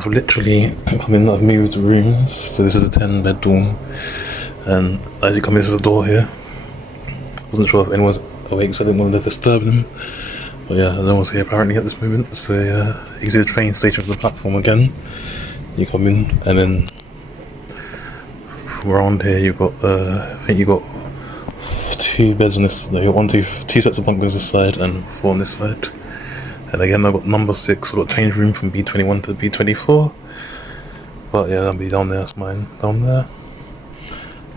I've literally come in, I've moved rooms, so this is a 10-bed dorm, and as you come in, this is a door here. Wasn't sure if anyone's awake, so I didn't want to disturb them, but yeah, no one's here apparently at this moment. So you can see the train station from the platform again. You come in, and then from around here you've got, I think you've got 2 beds on this, no, two sets of bunk beds this side and 4 on this side. And again, I've got number 6, I've got change room from B21 to B24. But yeah, that'll be down there, that's mine, down there.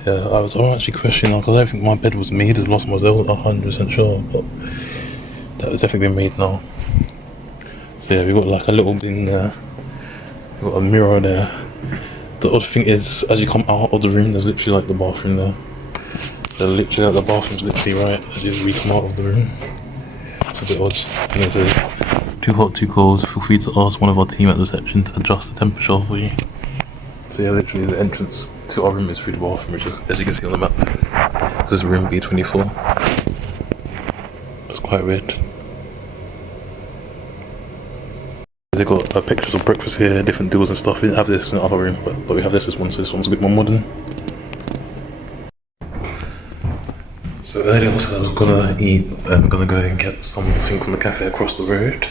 Yeah, I was actually questioning, because I don't think my bed was made, the last one was, I wasn't 100% sure, but that has definitely been made now. So yeah, we've got like a little thing there, we've got a mirror there. The odd thing is, as you come out of the room, there's literally like the bathroom there. So literally like the bathroom's literally right as you come out of the room. It's a bit odd. And it says, too hot, too cold, feel free to ask one of our team at the reception to adjust the temperature for you. So yeah, literally the entrance to our room is through the bathroom, which is, as you can see on the map, this is room B24. It's quite weird. They've got pictures of breakfast here, different deals and stuff. We didn't have this in the other room, but we have this one, so this one's a bit more modern. So earlier I said I was gonna eat, I'm gonna go and get something from the cafe across the road.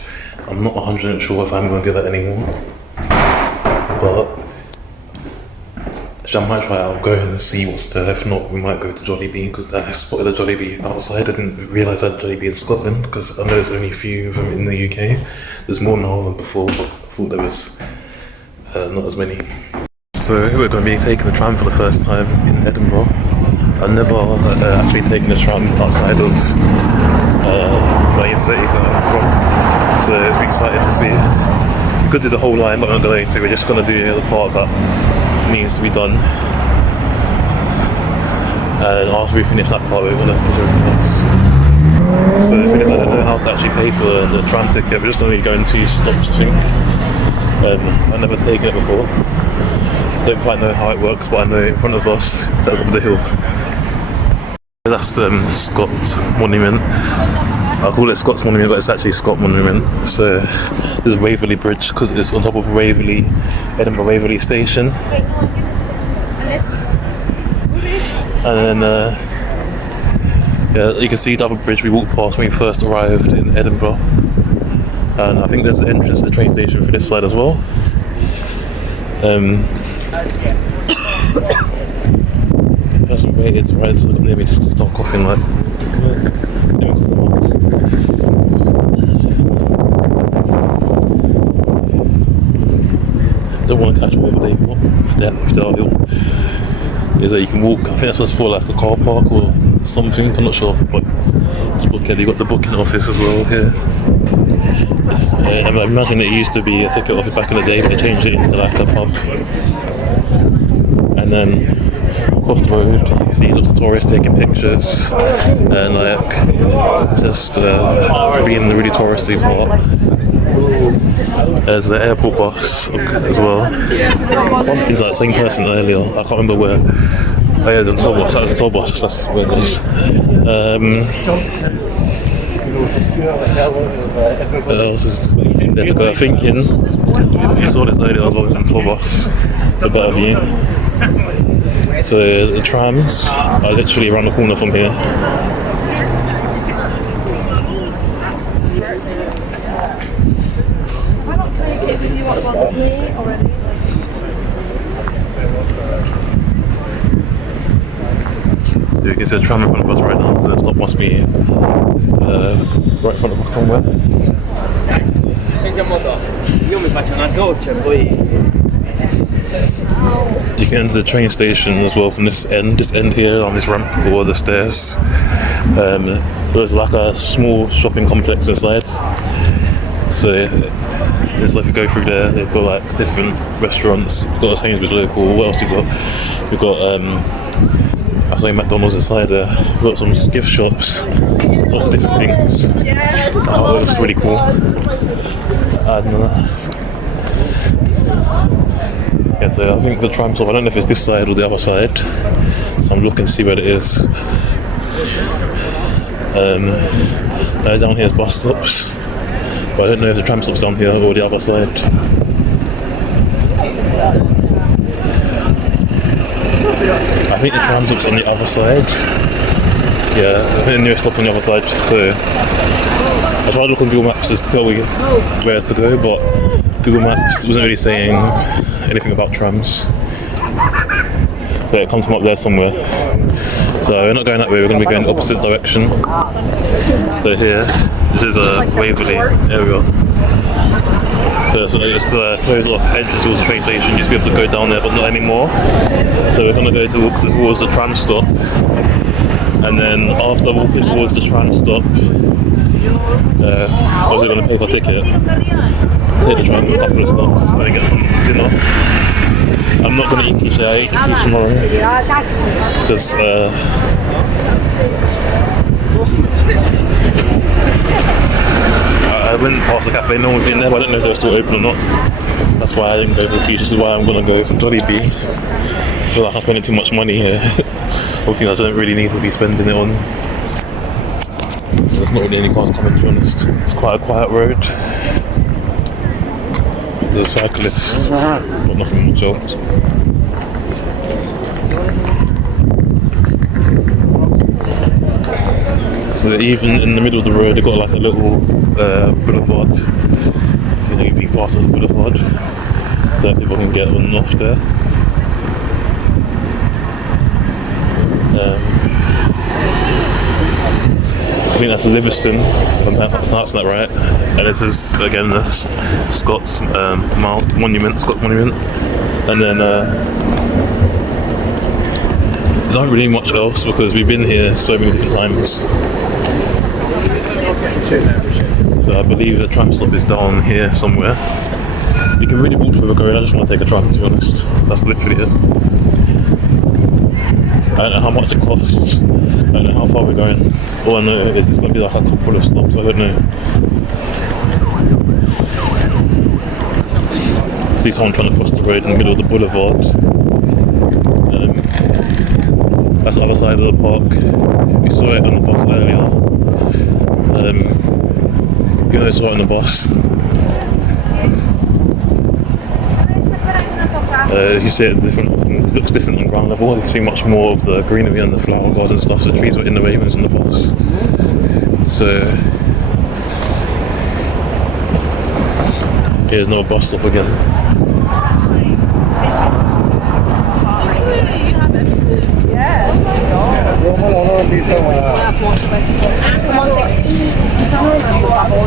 I'm not 100% sure if I'm gonna do that anymore, but actually I might try it. I'll go and see what's there. If not, we might go to Jollibee, because I spotted a Jollibee outside. I didn't realise I had Jollibee in Scotland, because I know there's only a few of them in the UK. There's more now than before, but I thought there was not as many. So we're going to be taking the tram for the first time in Edinburgh. I've never actually taken a tram outside of Main City where I'm from, so I'm excited to see it. We could do the whole line, but we're not going to. We're just going to do the part that needs to be done, and after we finish that part, we're going to do everything else. So the thing is, I don't know how to actually pay for the tram ticket. We're just going to be going 2 stops, I think. I've never taken it before. Don't quite know how it works, but I know in front of us it's at the top of the hill. That's Scott Monument. I call it Scott's Monument, but it's actually Scott Monument. So this is Waverley Bridge, because it's on top of Waverley, Edinburgh Waverley Station. And then yeah, you can see the other bridge we walked past when we first arrived in Edinburgh. And I think there's an entrance to the train station for this side as well. Person waited right to look near me just to start coughing like. Don't want to catch Waverley if they're ill. Is that you can walk, I think that's what's for, like a car park or something, I'm not sure, but you've got the booking office as well here. I imagine it used to be a ticket office back in the day, but they changed it into like a pub. And then across the road you can see lots of tourists taking pictures and like just being in the really touristy part. There's the airport bus as well. Seems like the same person earlier, I can't remember where. Oh yeah, the tour bus, that was the tour bus, that's where it is. What else is there to go? Thinking, you saw this earlier, I was on the tour bus, the better view. So the trams are literally around the corner from here. So you can see a tram in front of us right now, so the stop must be right in front of us somewhere. You can enter the train station as well from this end here on this ramp or the stairs. There's like a small shopping complex inside. So it's like if you go through there, they've got like different restaurants. We've got a Sainsbury's local. What else you got? We've got I saw McDonald's inside there. We've got some gift shops, lots of different things. Oh, it was really cool. Yeah, so I think the tram stop, I don't know if it's this side or the other side, so I'm looking to see where it is. Down here is bus stops, but I don't know if the tram stop's down here or the other side. think the tram stop's on the other side. Yeah, I think the nearest stop on the other side. So I tried to look on Google Maps just to tell me where to go, but Google Maps wasn't really saying anything about trams. So it comes from up there somewhere. So we're not going that way, we're going to be going the opposite direction. So here, this is Waverley, there we go. So it's closed off entrance towards the train station, you used to be able to go down there but not anymore. So we're going to go towards the tram stop. And then after walking towards the tram stop, obviously going to pay for a ticket, take the tram a couple of stops and then get some dinner. I'm not going to eat quiche, I ate quiche tomorrow because I went past the cafe, no one's in there, but I don't know if they're still open or not. That's why I didn't go for quiche, this is why I'm going to go for Jollibee. I feel like I'm spending too much money here. One thing I don't really need to be spending it on. There's not really any cars coming, to be honest. It's quite a quiet road. There's cyclists, but nothing much else. So even in the middle of the road, they've got like a little boulevard. I think you can pass as a boulevard, so that people can get on and off there. I think that's Livingston, if I'm pronouncing that right. And this is again the Scots Monument, and then there's not really much else because we've been here so many different times. So I believe the tram stop is down here somewhere. You can really walk through the road. I just want to take a tram, to be honest. That's literally it. I don't know how much it costs. I don't know how far we're going. All I know is it's going to be like a couple of stops. I don't know. I see someone trying to cross the road in the middle of the boulevard. That's the other side of the park. We saw it on the bus earlier. You know, saw it on the bus. You see it different. It looks different on ground level. You can see much more of the greenery and the flower gardens and stuff. So the trees were in the way when it was on the bus. So here's no bus stop again.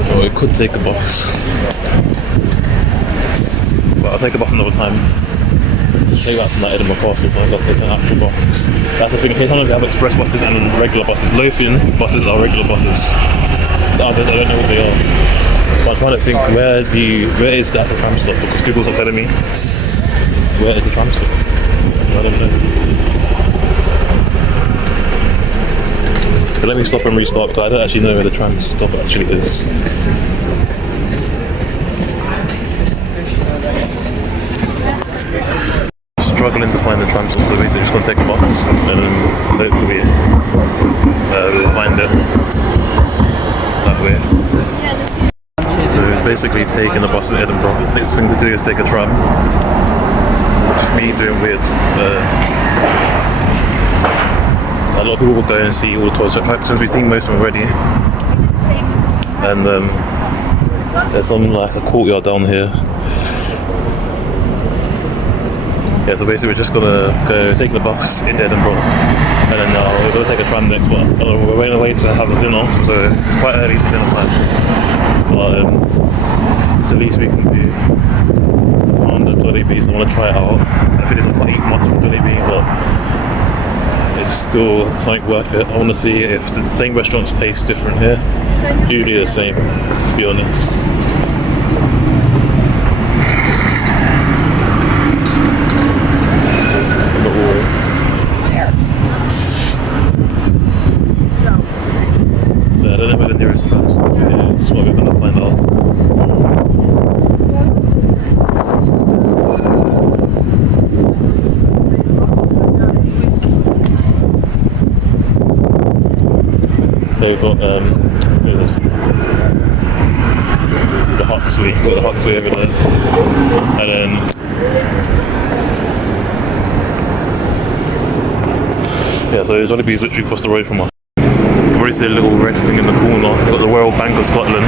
Oh, we could take a bus, but I'll take a bus another time. Take that from that Edinburgh Castle, so I've got to take an actual bus. That's the thing, here sometimes we have express buses and regular buses. Lothian buses are regular buses. The others, I don't know what they are. But I'm trying to think, where is the actual tram stop? Because Google's not telling me. Where is the tram stop? I don't know. But let me stop and restart because I don't actually know where the tram stop actually is. Struggling to find the tram stop, so basically just going to take a bus and then hopefully we'll find it that way. So basically taking a bus in Edinburgh. Next thing to do is take a tram. It's just me doing weird. A lot of people will go and see all the tourist attractions. We've seen most of them already. And there's something like a courtyard down here. Yeah, so basically we're just gonna go take the bus in Edinburgh, and then we're gonna take a tram next. But we're waiting away to have a dinner, so it's quite early for dinner time. But it's the least we can do. I found the Jollibee, so I want to try it out. I think it's not eat much from Jollibee, but it's still something worth it. I want to see if the same restaurants taste different here. Usually the same, to be honest. So I don't know where the nearest tram stop is. That's what we're going to find out. They've got the Huxley. We've got the Huxley over there, and then so Jollibee's literally across the road from us. You can already see a little red thing in the corner. We've got the Royal Bank of Scotland.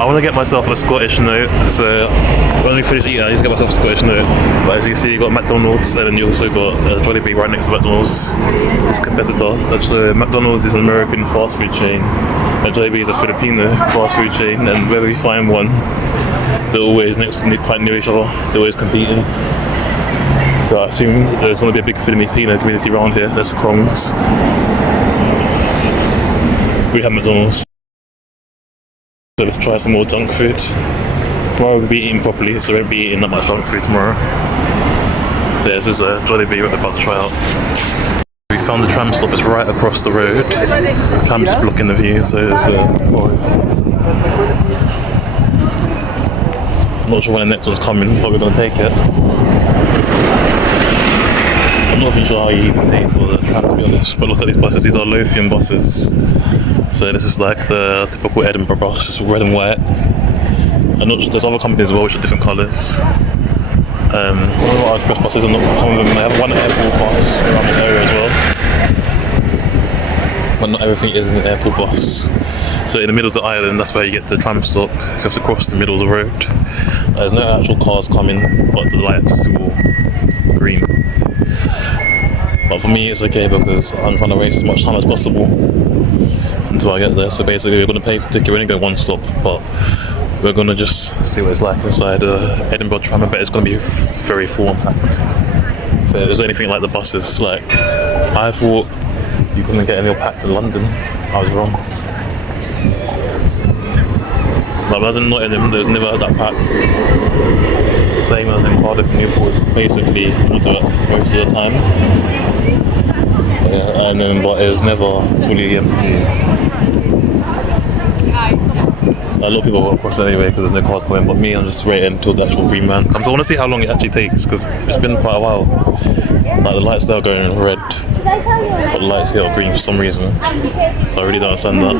I want to get myself a Scottish note, so when we finish eating I need to get myself a Scottish note. But as you can see, you've got McDonald's, and then you also got Jollibee right next to McDonald's, this competitor. So McDonald's is an American fast food chain, and Jollibee is a Filipino fast food chain, and wherever you find one, they're always quite near each other, they're always competing. So I assume there's going to be a big Filipino community around here. There's Krongs. We have McDonald's. So let's try some more junk food. Tomorrow we'll be eating properly, so we won't be eating that much junk food tomorrow. So yeah, this is a Jollibee we're about to try out. We found the tram stop, it's right across the road. The tram's just blocking the view, so there's a forest. I'm not sure when the next one's coming, but we're going to take it. I'm not even sure how you even pay for the tram, to be honest, but look at these buses, these are Lothian buses. So this is like the typical Edinburgh bus, just red and white. And not just, there's other companies as well which are different colours. Some of our express buses are not, some of them they have one airport bus around the area as well. But not everything is an airport bus. So in the middle of the island, that's where you get the tram stop. So you have to cross the middle of the road. There's no actual cars coming, but the lights are still green. But for me it's okay because I'm trying to waste as much time as possible until I get there. So basically we're going to pay for the ticket, we're going to go one stop, but we're going to just see what it's like inside Edinburgh tram. I bet it's going to be very full and packed. If there's anything like the buses, like I thought you couldn't get any packed in London, I was wrong. Like as in Nottingham, there's never that packed. The same as in Cardiff and Newport, is basically we do it most of the time. And then, but it was never fully empty. A lot of people go across anyway because there's no cars going, but me, I'm just waiting until the actual green man comes. I want to see how long it actually takes because it's been quite a while. Like the lights there are going red, but the lights here are green for some reason. So I really don't understand that.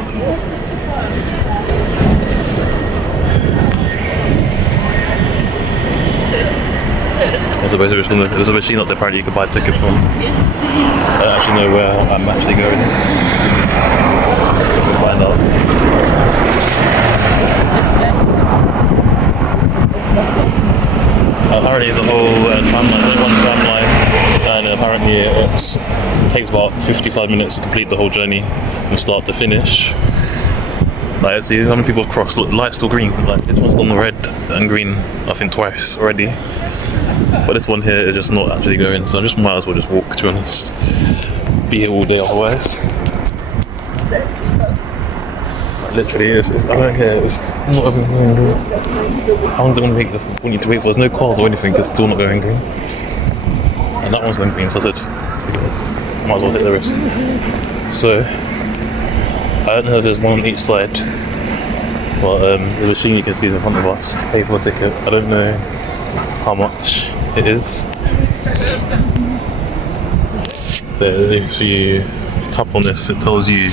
So basically there's a machine up there apparently you can buy a ticket from. I don't actually know where I'm actually going. We'll find out. Apparently the whole tram line, there's one tram line, and apparently it takes about 55 minutes to complete the whole journey from start to finish. Like, see how many people have crossed. Look, the light's still green. Like, this one's gone red and green, I think twice already. But this one here is just not actually going, so I just might as well just walk, to be honest. Be here all day otherwise. Like, literally, I don't care, it's not even going green. How long is it going to take? We need to wait for? There's no cars or anything, it's still not going green. And that one's going green, so I said, might as well take the risk. So, I don't know if there's one on each side, but the machine you can see is in front of us to pay for the ticket. I don't know how much it is. So if you tap on this, it tells you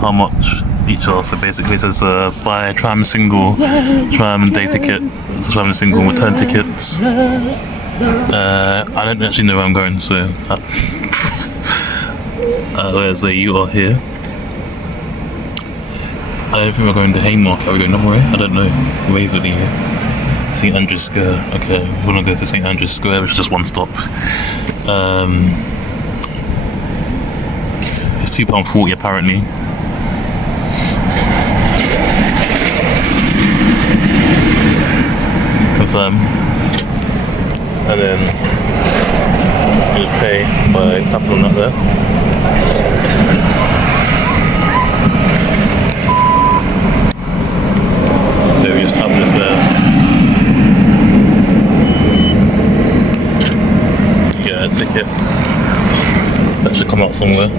how much each are. So basically it says buy tram single, tram day ticket, tram single return tickets. I don't actually know where I'm going, so there's a you are here. I don't think we're going to Haymarket. Are we going nowhere? I don't know. Waverley, St Andrew's Square. Okay, we're gonna go to St Andrew's Square, which is just one stop. It's £2.40 apparently. Confirm. And then you just pay by tapping on that there. So we just tap this there. You get a ticket. That should come out somewhere.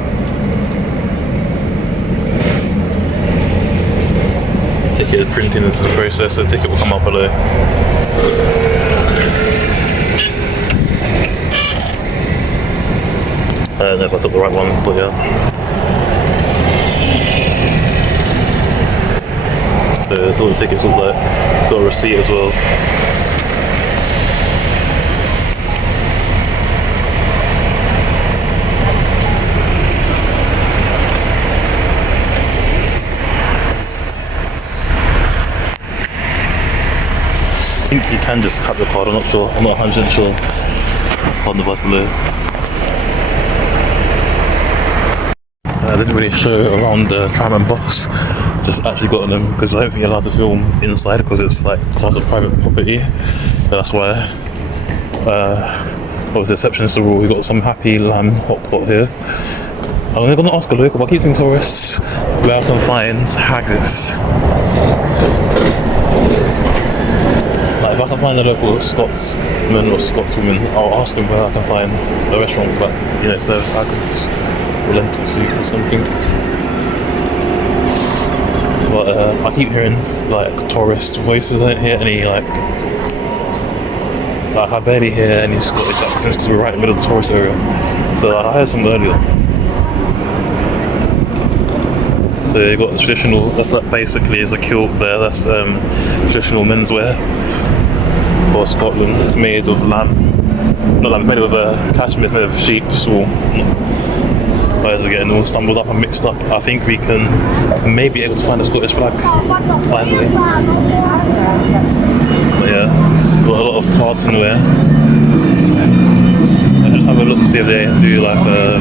Ticket is printing into the process, the ticket will come up below. I don't know if I took the right one, but yeah. That's all the tickets look like. Got a receipt as well. you can just tap your card. I'm not sure. I'm not 100% sure. On the bus below. I didn't really show around the tram and bus. Just actually got on them because I don't think you're allowed to film inside because it's like class of private property. But that's why. Obviously, exception to the rule. We got some happy lamb hot pot here. I'm gonna ask a local, but I keep seeing tourists where I can find haggis. Like if I can find a local Scotsman or Scotswoman, I'll ask them where I can find the restaurant that serves haggis or lentil soup or something. But I keep hearing like tourist voices. I don't hear any like I barely hear any Scottish accents because we're right in the middle of the tourist area. So I heard some earlier. So you got the traditional. That's like basically is a kilt there. That's traditional menswear for Scotland. It's made of lamb. Not lamb. Made of cashmere. Made of sheep's wool. Guys are getting all stumbled up and mixed up. I think we can maybe able to find a Scottish flag finally. But yeah, got a lot of tartan wear. I'll just have a look to see if they do like a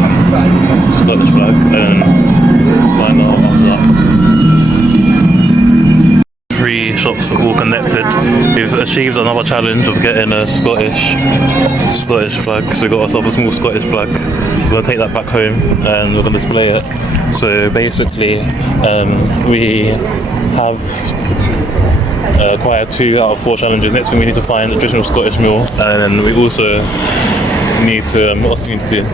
Scottish flag and find out after that. Three shops are all connected. We've achieved another challenge of getting a Scottish flag. So we got ourselves a small Scottish flag. We're gonna take that back home and we're gonna display it. So basically, we have quite 2 out of 4 challenges. Next thing we need to find a traditional Scottish meal, and then we also need to. What else do we need to do?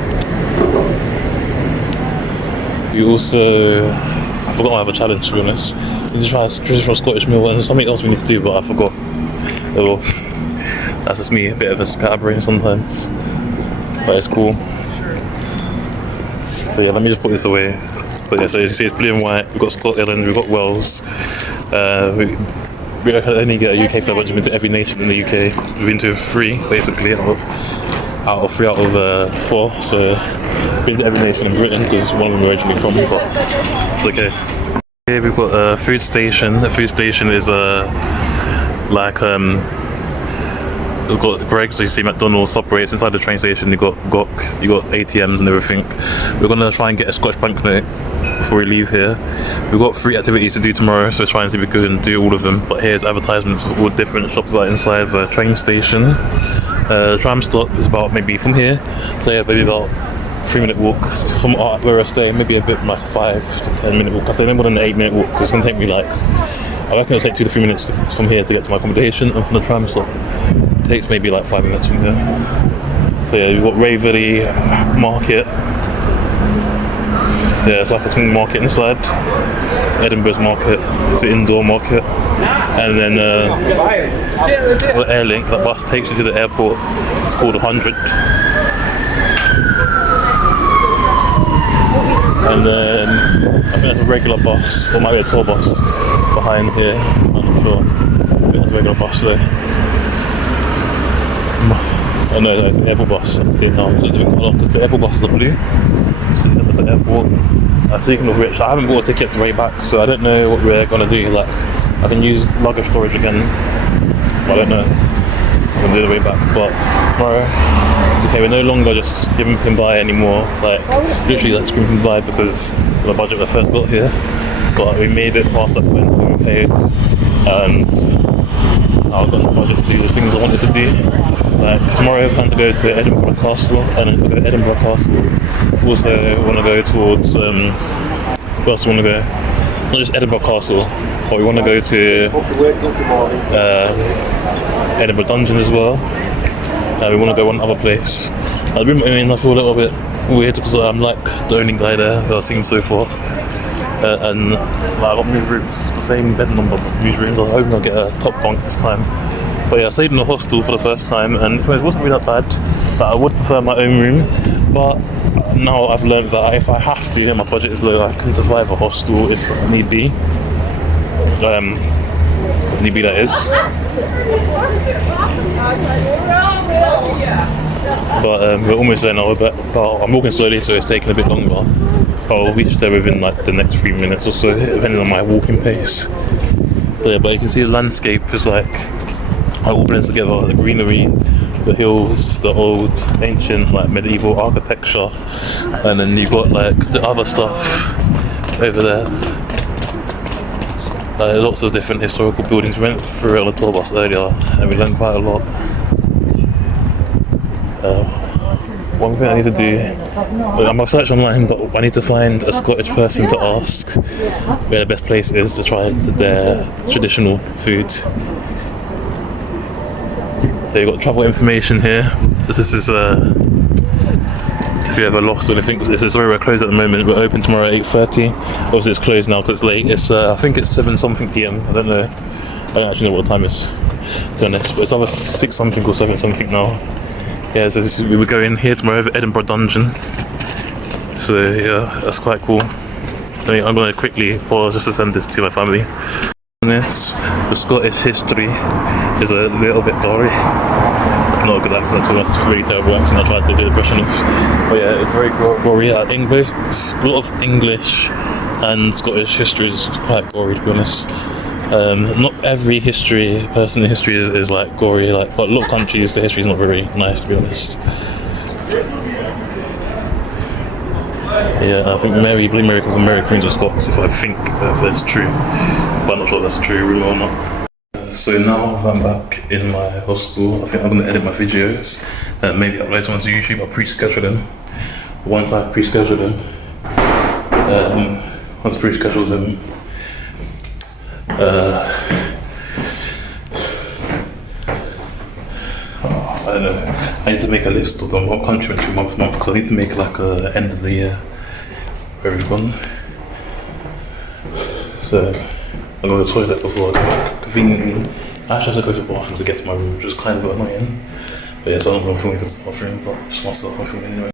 We also. I forgot I have a challenge, to be honest. We need to try a traditional Scottish meal, and there's something else we need to do, but I forgot. Oh well, that's just me, a bit of a scatterbrain sometimes, but it's cool. So yeah, let me just put this away. But yeah, so as you see, it's blue and white. We've got Scotland, we've got Wales. We only get a UK flag, but we've been to every nation in the UK. We've been to 3, basically, out of 4. So we've been to every nation in Britain because one of them we're originally from, but it's okay. Here we've got a food station. The food station is we've got Greggs, so you see McDonald's, Subway. It's inside the train station. You got GOC, you got ATMs and everything. We're gonna try and get a Scottish banknote before we leave here. We've got 3 activities to do tomorrow, so try and see if we can do all of them. But here's advertisements of all different shops that are inside the train station. The tram stop is about maybe from here, so yeah, maybe about 3-minute walk from where we're staying. Maybe a bit like 5 to 10-minute walk. I say no more than an 8-minute walk because it's gonna take me like I reckon it'll take 2 to 3 minutes from here to get to my accommodation, and from the tram stop it takes maybe like 5 minutes from here. So yeah, we've got Waverley Market. So yeah, it's like a small market inside. It's Edinburgh's market. It's an indoor market. And then the Airlink, that bus takes you to the airport. It's called 100. And then I think that's a regular bus, or might be a tour bus behind here. I'm not sure. I think that's a regular bus there. Oh no, it's an airport bus. I see it now. So it's a different colour because the airport buses are blue. It's at the airport. Speaking of which, I haven't bought a ticket to way back, so I don't know what we're gonna do. Like, I can use luggage storage again, but I don't know. I'm gonna do the way back. But tomorrow, it's okay. We're no longer just screaming by anymore. Like, literally, like screaming by because of the budget when I first got here. But we made it past that point when we paid, and I've got the budget to do the things I wanted to do. Like tomorrow I plan to go to Edinburgh Castle, and if we go to Edinburgh Castle, also want to go towards, where else we want to go? Not just Edinburgh Castle, but we want to go to Edinburgh Dungeon as well. We want to go one other place. I feel a little bit weird because I'm like the only guy there that I've seen so far. And like, I got moved rooms, the same bed number, moved rooms. I'm hoping I'll get a top bunk this time. But yeah, I stayed in a hostel for the first time, and it wasn't really that bad. But I would prefer my own room. But now I've learned that if I have to, and my budget is low, I can survive a hostel if need be. Need be, that is. But we're almost there now. But I'm walking slowly, so it's taking a bit longer. I'll reach there within like the next 3 minutes or so, depending on my walking pace. So, yeah, but you can see the landscape is like It all blends together, the greenery, the hills, the old ancient like medieval architecture, and then you've got like the other stuff over there. Lots of different historical buildings. We went through it on the tour bus earlier and we learned quite a lot. One thing I need to do, I'm gonna search online, but I need to find a Scottish person to ask where the best place is to try their traditional food. So you've got travel information here. This is if you ever lost or anything, this is where we're closed at the moment. We're open tomorrow at 8:30. Obviously it's closed now because it's late. It's I think it's 7 something PM. I don't know. I don't actually know what the time is, to be honest. But it's either 6 something or 7 something now. Yeah, so we were going here tomorrow over Edinburgh Dungeon. So yeah, that's quite cool. I'm going to quickly pause just to send this to my family. This, the Scottish history is a little bit gory. It's not a good accent to us, really terrible accent. I tried to do the impression of, but yeah, it's very gory. I think both a lot of English and Scottish history is quite gory, to be honest. Not every person in history is like gory, like, but a lot of countries the history is not very nice, to be honest. Yeah, I think Mary comes from Mary Queen of Scots, if I think that's true, but I'm not sure if that's a true rumour or not. So now I'm back in my hostel. I think I'm going to edit my videos and maybe upload some to YouTube. I'll pre-schedule them. Once I pre-schedule them, I don't know. I need to make a list of them, what country went through month to month, because I need to make like a end of the year where we've gone. So I'm going to the toilet before I go back. Conveniently, I actually have to go to the bathroom to get to my room, which is kind of annoying. But yeah, so I'm not going to film in the bathroom, but just myself, I'm filming anyway.